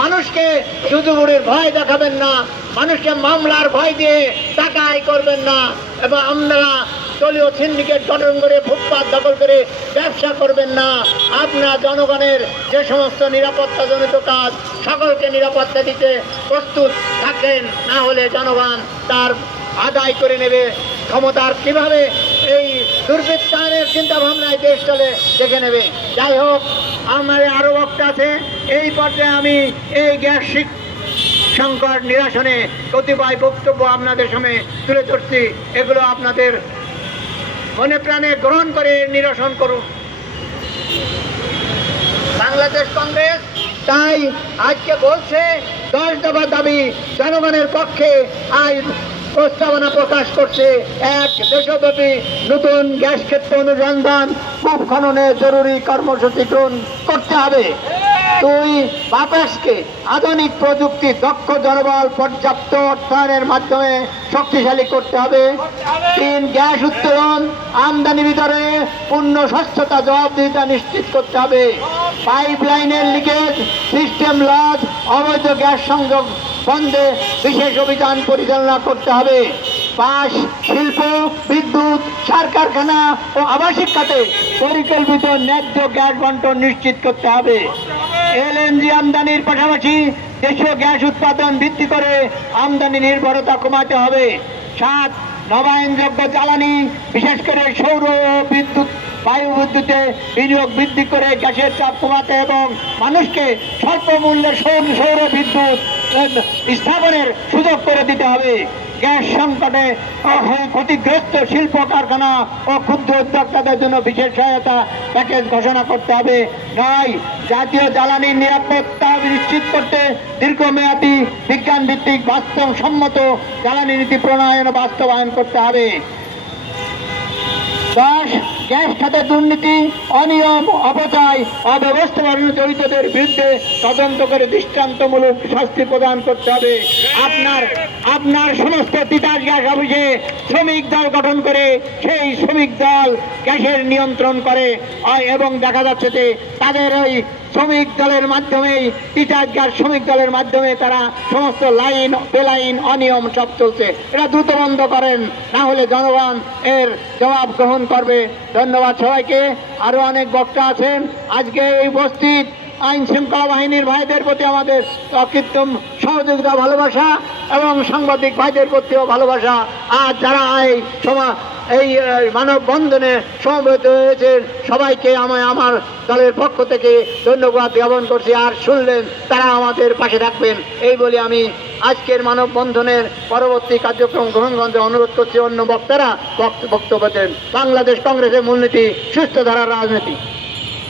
মানুষকে জুজুবুড়ির ভয় দেখাবেন না, মানুষকে মামলার ভয় দিয়ে টাকা আয় করবেন না, এবং আপনারা দলীয় সিন্ডিকেট গঠন করে ফুটপাত দখল করে ব্যবসা করবেন না। আপনারা জনগণের যে সমস্ত নিরাপত্তাজনিত কাজ সকলকে নিরাপত্তা দিতে প্রস্তুত থাকেন, না হলে জনগণ তার আদায় করে নেবে। ক্ষমতার কিভাবে এই দুর্বৃত্তায়নের চিন্তা ভাবনায় দেশ চলে দেখে নেবে। যাই হোক, আমার আরও বক্তা আছে। এই পর্যায়ে আমি এই গ্যাস সংকট নিরসনে কতিপয় বক্তব্য আপনাদের সামনে তুলে ধরছি, এগুলো আপনাদের মনে প্রাণে গ্রহণ করে নিরসন করুন। বাংলাদেশ কংগ্রেস তাই আজকে বলছে 10 দফা দাবি জনগণের পক্ষে আজ প্রস্তাবনা প্রকাশ করছে। এক, দেশব্যাপী নতুন গ্যাস ক্ষেত্র অনুসন্ধান কূপ খননে জরুরি কর্মসূচি গ্রহণ করতে হবে। 2, বাতাসকে আধুনিক প্রযুক্তি দক্ষ জনবল পর্যাপ্ত অর্থায়নের মাধ্যমে শক্তিশালী করতে হবে। 3, গ্যাস উত্তোলন আমদানি বিতরণে পূর্ণ স্বচ্ছতা জবাবদিহিতা নিশ্চিত করতে হবে। পাইপলাইনের লিকেজ সিস্টেম লজ অবৈধ গ্যাস সংযোগ বন্ধে বিশেষ অভিযান পরিচালনা করতে হবে। 5, শিল্প বিদ্যুৎ সার কারখানা ও আবাসিক খাতে পরিকল্পিত ন্যায্য গ্যাস বন্টন নিশ্চিত করতে হবে। এলএনজি আমদানির পাশাপাশি দেশীয় গ্যাস উৎপাদন বৃদ্ধি করে আমদানি নির্ভরতা কমাতে হবে। 7, নবায়নযোগ্য জ্বালানি বিশেষ করে সৌর ও বিদ্যুৎ বায়ু বিদ্যুতে বিনিয়োগ বৃদ্ধি করে গ্যাসের চাপ কমাতে এবং মানুষকে স্বল্প মূল্যে সৌর বিদ্যুৎ স্থাপনের সুযোগ করে দিতে হবে। গ্যাস সংকটে ক্ষতিগ্রস্ত শিল্প কারখানা ও ক্ষুদ্র উদ্যোক্তাদের জন্য বিশেষ সহায়তা প্যাকেজ ঘোষণা করতে হবে। 9, জাতীয় জ্বালানি নিরাপত্তা নিশ্চিত করতে দীর্ঘমেয়াদী বিজ্ঞান ভিত্তিক বাস্তবসম্মত জ্বালানি নীতি প্রণয়ন ও বাস্তবায়ন করতে হবে। 10, গ্যাস খাতে দুর্নীতি অনিয়ম অপচয় অব্যবস্থাপনায় জড়িতদের বিরুদ্ধে তদন্ত করে দৃষ্টান্তমূলক শাস্তি প্রদান করতে হবে। আপনার সমস্ত তিতাস গ্যাস অফিসে শ্রমিক দল গঠন করে সেই শ্রমিক দল গ্যাসের নিয়ন্ত্রণ করে এবং দেখা যাচ্ছে যে তাদের ওই শ্রমিক দলের মাধ্যমেই তিতাস গ্যাস শ্রমিক দলের মাধ্যমে তারা সমস্ত লাইন বেলাইন অনিয়ম সব চলছে। এটা দ্রুত বন্ধ করেন, না হলে জনগণ এর জবাব গ্রহণ করবে। ধন্যবাদ সবাইকে। আরও অনেক বক্তা আছেন। আজকে এই উপস্থিত আইন শৃঙ্খলা বাহিনীর ভাইদের প্রতি আমাদের অকৃত্রিম সহযোগিতা ভালোবাসা এবং সাংবাদিক ভাইদের প্রতিও ভালোবাসা। আর যারা এই মানববন্ধনে সমবেত হয়েছে সবাইকে আমার দলের পক্ষ থেকে ধন্যবাদ জ্ঞাপন করছি। আর শুনলেন তারা আমাদের পাশে থাকবেন এই বলে আমি আজকের মানববন্ধনের পরবর্তী কার্যক্রম গ্রহণ করতে অনুরোধ করছি। অন্য বক্তারা বক্তব্য দেন। বাংলাদেশ কংগ্রেসের মূলনীতি সুস্থ ধারার রাজনীতি।